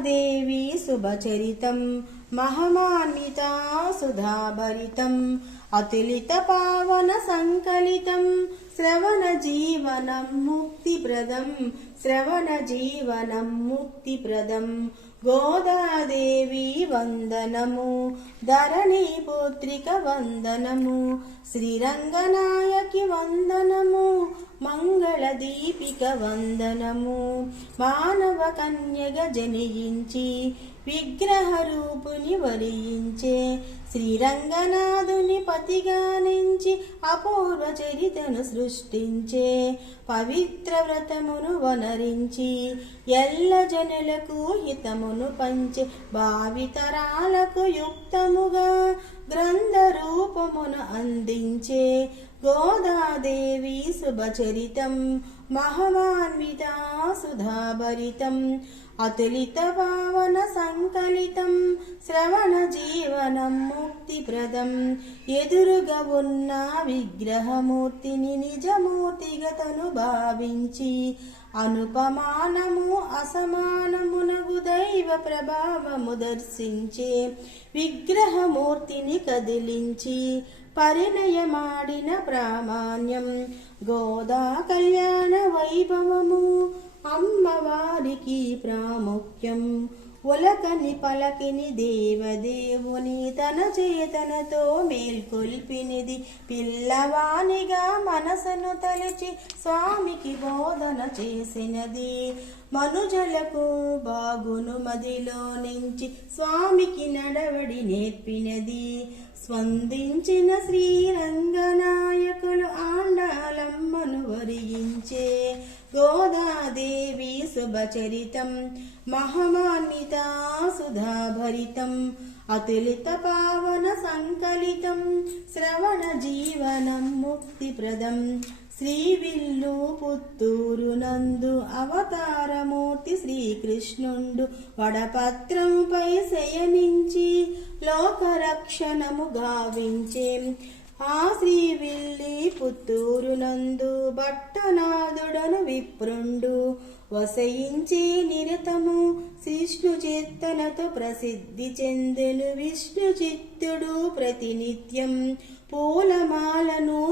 దేవి శుభచరితం మహమాన్వితా సుధాభరితం అతులిత పావన సంకలితం శ్రవణ జీవనం ముక్తిప్రదం శ్రవణ జీవనం ముక్తిప్రదం. గోదాదేవి వందనము ధరణి పుత్రిక వందనము శ్రీరంగనాయకి వందనము మంగళ దీపిక వందనము. మానవ కన్యగ జనించి విగ్రహ రూపుని వరించే శ్రీరంగనాథుని పతిగానించి అపూర్వ చరితను సృష్టించే పవిత్ర వ్రతమును వనరించి ఎల్ల జనులకు హితమును పంచే భావితరాలకు యుక్తముగా గ్రంథ రూపమును అందించే గోదాదేవి శుభచరితం. మహమాన్వితా సుధాభరితం అతులిత భావన సంకలితం శ్రవణ జీవనం ముక్తిప్రదం ఎదురుగా ఉన్న విగ్రహమూర్తిని నిజమూర్తిగతను భావించి అనుపమానము అసమానమునగు దైవ ప్రభావము దర్శించే విగ్రహమూర్తిని కదిలించి పరిణయమాడిన ప్రామాణ్యం. గోదా కళ్యాణ వైభవము అమ్మవారికి ప్రాముఖ్యం. ఒలకని పలకిని దేవదేవుని తన చేతనతో మేల్కొల్పినిది. పిల్లవానిగా మనసును తలచి స్వామికి బోధన చేసినది. మనుజలకు బాగును మదిలో నుంచి స్వామికి నడవడి నేర్పినది. స్పందించిన శ్రీరంగనాయకులు ఆండాలమ్మను వరించే గోదాదేవి శుభచరితం మహమాన్వితా సుధాభరితం అతులిత పావన సంకలితం శ్రవణ జీవనం ముక్తిప్రదం. శ్రీవిల్లు పుత్తూరు నందు అవతారమూర్తి శ్రీకృష్ణుండు వడపత్రంపై శయనించి లోకరక్షణము గావించే ఆ శ్రీవిల్లి పుత్తూరు నందు భట్టనాథుడను విప్రుండు. వసయించి నిరతము శిష్ణు చిత్తనతో ప్రసిద్ధి చెందెను విష్ణు చిత్తుడు ప్రతినిత్యం. పూలమాలను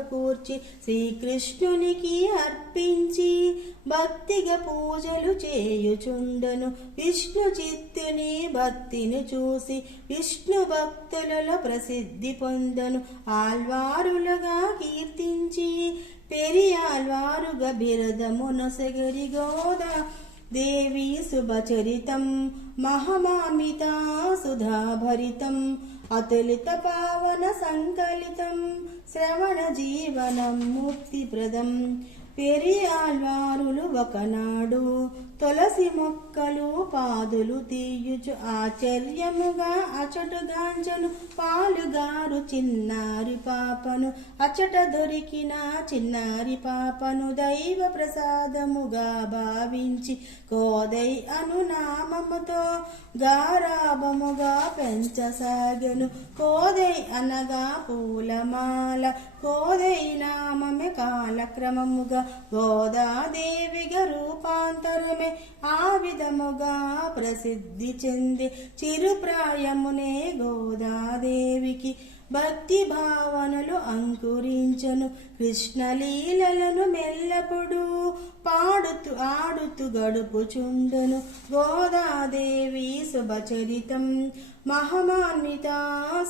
సమకూర్చి శ్రీకృష్ణునికి అర్పించి భక్తిగా పూజలు చేయుచుండను. విష్ణు చిత్తుని భక్తిని చూసి విష్ణు భక్తులలో ప్రసిద్ధి పొందను. ఆల్వారులుగా కీర్తించి పెరియాల్వారుగా బిరదమునసగరి గోదా. దేవి శుభచరితం మహమామితా సుధాభరితం. అతులిత పావన సంకలితం శ్రవణ జీవనం ముక్తిప్రదం. పెరియాల్వారులు ఒకనాడు తులసి మొక్కలు పాదులు తీయుచు ఆశ్చర్యముగా అచటుగాంచను పాలుగారు చిన్నారి పాపను అచట దొరికిన చిన్నారి పాపను దైవ ప్రసాదముగా భావించి కోదై అనునామముతో గారాభముగా పెంచసాగను. కోదై అనగా పూలమాల కోదై నామమే కాలక్రమముగా గోదాదేవిగా రూపాంతరమే ఆ విధముగా ప్రసిద్ధి చెంది చిరుప్రాయమునే గోదాదేవికి భక్తి భావనలు అంకురించను. కృష్ణలీలలను మెల్లపుడు పాడుతూ ఆడుతూ గడుపుచుండను. గోదాదేవి శుభచరితం మహమాన్విత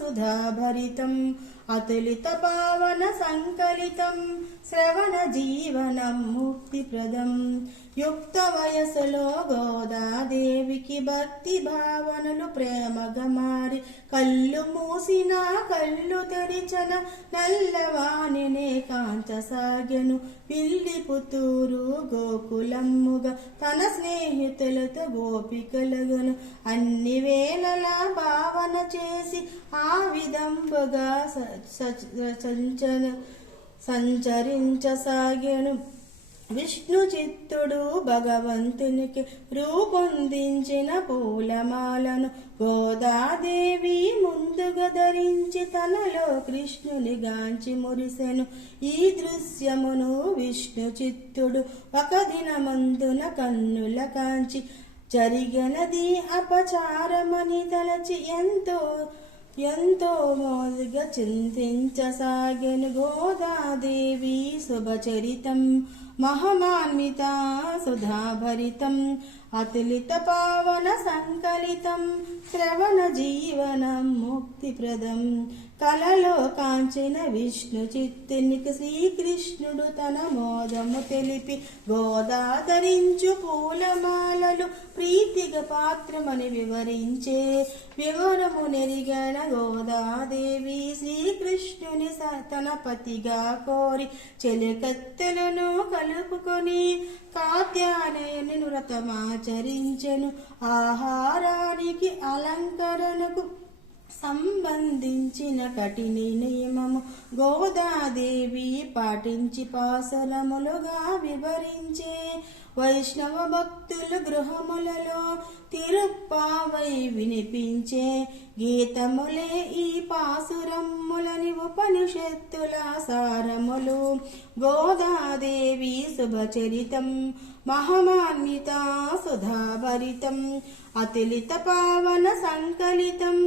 సుధాభరితం అతులిత పావన సంకలితం శ్రవణ జీవనం ముక్తిప్రదం. యుక్త వయసులో గోదాదేవికి భక్తి భావనలు ప్రేమగా మారి కళ్ళు మూసిన కళ్ళు తెరిచన నల్లవాణినే కాంచసాగెను. పిల్లి పుత్తూరు గోకులమ్ముగా తన స్నేహితులతో గోపికలగను. అన్ని వేళలా భావన చేసి ఆ విధంబుగా స- స- సంచన సంచరించసాగెను. విష్ణు చిత్తుడు భగవంతునికి రూపొందించిన పూలమాలను గోదాదేవి ముందుగా ధరించి తనలో కృష్ణుని గాంచి మురిసెను. ఈ దృశ్యమును విష్ణు చిత్తుడు ఒక దినమందున కన్నుల కాంచి జరిగినది అపచారమని తలచి ఎంతో ఎంతో మోజుగా చింతించసాగెను గోదాదేవి శుభచరితం మహమాన్విత సుధాభరితం. అతులిత పావన సంకలితం శ్రవణ జీవనం ముక్తిప్రదం. కలలో కాంచిన విష్ణు చిత్తునికి శ్రీకృష్ణుడు తన మోదము తెలిపి గోదాధరించు పూలమాలలు ప్రీతిగ పాత్రమని వివరించే వివరము నెరిగన గోదాదేవి. తలపతిగా కోరి చెలికత్తెలను కలుపుకొని కాత్యాయని వ్రతమాచరించెను ఆహారానికి అలంకరణకు సంబంధించిన కఠిని నియమము గోదాదేవి పాటించి పాసలములుగా వివరించే వైష్ణవ భక్తులు గృహములలో తిరుప్పావై వినిపించే గీతములే ఈ పాసురమ్ములని ఉపనిషత్తుల సారములు. గోదాదేవి శుభచరితం. మహమాన్విత సుధాభరితం అతులిత పావన సంకలితం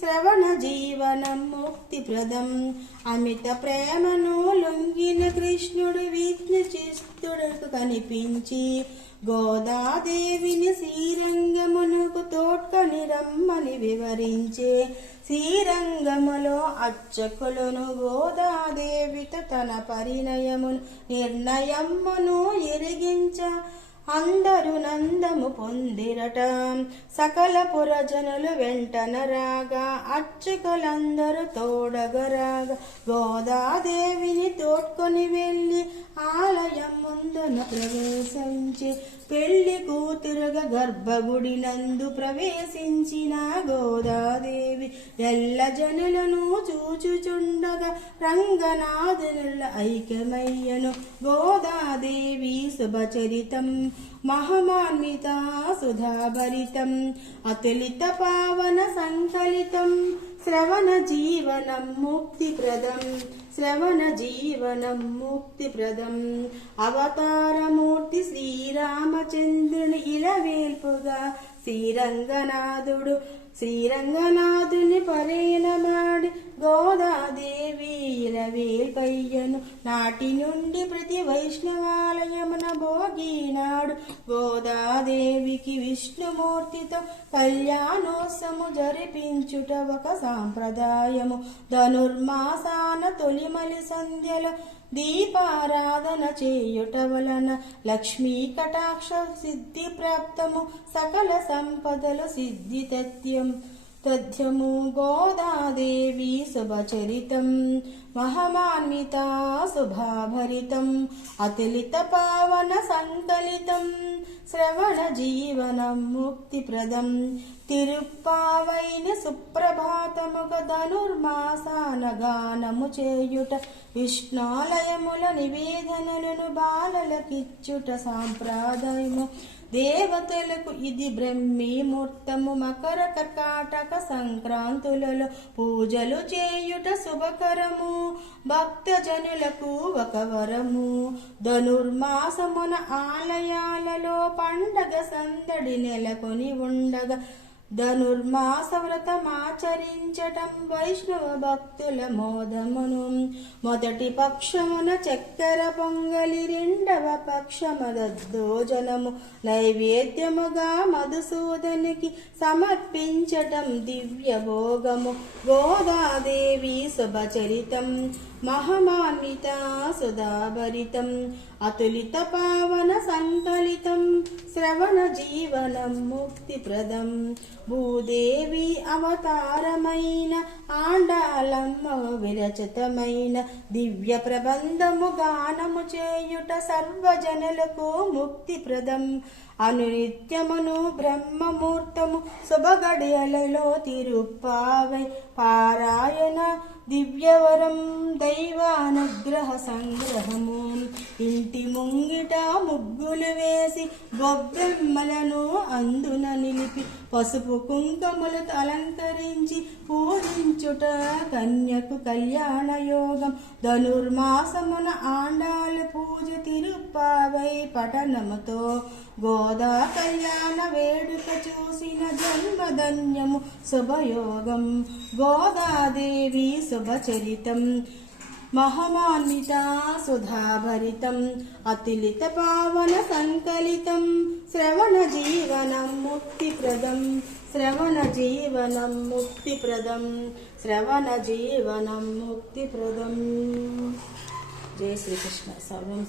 శ్రవణ జీవనం ముక్తిప్రదం. అమిత ప్రేమను లొంగిన కృష్ణుడు విఘ్నచిస్తుడకు కనిపించి గోదాదేవిని శ్రీరంగమునకు తోడ్కని రమ్మని వివరించే శ్రీరంగములో అర్చకులను గోదాదేవిత తన పరిణయమును నిర్ణయమును ఎరిగించ అందరు నందము పొందిరట. సకల పురజనులు వెంటన రాగా అర్చకులందరూ తోడగరాగా గోదాదేవిని తోడ్కొని ముందున ప్రవేశించి పెళ్ళి కూతురుగా గర్భగుడి నందు ప్రవేశించిన గోదాదేవి ఎల్ల జనులను చూచుచుండగా రంగనాథనుల ఐక్యమయ్యను. గోదాదేవి శుభచరితం మహమాన్విత సుధాభరితం అతులిత పావన సంకలితం. శ్రవణ జీవనం ముక్తిప్రదం శ్రవణ జీవనం ముక్తిప్రదం అవతారమూర్తి శ్రీరామచంద్రుని ఇలవేల్పుగా శ్రీరంగనాథుడు శ్రీరంగనాథుని పరేణమాడి గోదాదేవి ఇలవేల్పయ్యను నాటి నుండి ప్రతి వైష్ణవాలయమున భోగినాడు. గోదాదేవికి విష్ణుమూర్తితో కళ్యాణోత్సవము జరిపించుట ఒక సాంప్రదాయము. ధనుర్మాసాన తొలిమలి సంధ్యలో దీపారాధన చేయుట వలన లక్ష్మీ కటాక్ష సిద్ధి ప్రాప్తము. సకల సంపదల సిద్ధి తథ్యం తథ్యము. గోదాదేవి శుభచరితం. మహమాన్విత శుభాభరితం అతులిత పావన సంకలితం శ్రవణ జీవనం ముక్తిప్రదం. తిరుప్పావైన సుప్రభాతముగ ధనుర్మాసాన గానము చేయుట విష్ణాలయముల నివేదనలను బాలలకిచ్చుట సాంప్రదాయము. దేవతలకు ఇది బ్రహ్మీ ముహూర్తము మకర కర్కాటక సంక్రాంతులలో పూజలు చేయుట శుభకరము. భక్తజనులకు ఒక వరము. ధనుర్మాసమున ఆలయాలలో పండగ సందడి నెలకొని ఉండగా ధనుర్మాస వ్రతమాచరించటం వైష్ణవ భక్తుల మోదమును. మొదటి పక్షమున చక్కెర పొంగలి రెండవ పక్షమదోజనము నైవేద్యముగా మధుసూదనికి సమర్పించటం దివ్య భోగము గోదాదేవి శుభచరితం. మహమాన్విత సుధాభరితం అతులిత పావన సంకలితం శ్రవణ జీవనం ముక్తిప్రదం. భూదేవి అవతారమైన ఆండాలమ్మ విరచితమైన దివ్య ప్రబంధము గానము చేయుట సర్వజనులకు ముక్తిప్రదం. అనునిత్యమును బ్రహ్మముహూర్తము శుభగడియలలో తిరుప్పావై పారాయణ దివ్యవరం దైవానుగ్రహ సంగ్రహము ఇంటి ముంగిట ముగ్గులు వేసి గొబ్బెమ్మలను అందున నిలిపి పసుపు కుంకుమలతో అలంకరించి పూజించుట కన్యకు కళ్యాణ యోగం. ధనుర్మాసమున ఆండాల పూజ తిరుప్పావై పఠనముతో గోదా కళ్యాణ వేడుక చూసిన జన్మధన్యము శుభయోగం. గోదాదేవి శుభచరితం. మహమాన్విత సుధాభరితం అతిలిత పావన సంకలితం శ్రవణ జీవనం ముక్తిప్రదం శ్రవణ జీవనం ముక్తిప్రదం శ్రవణ జీవనం ముక్తిప్రదం. జయ శ్రీకృష్ణ. సర్వం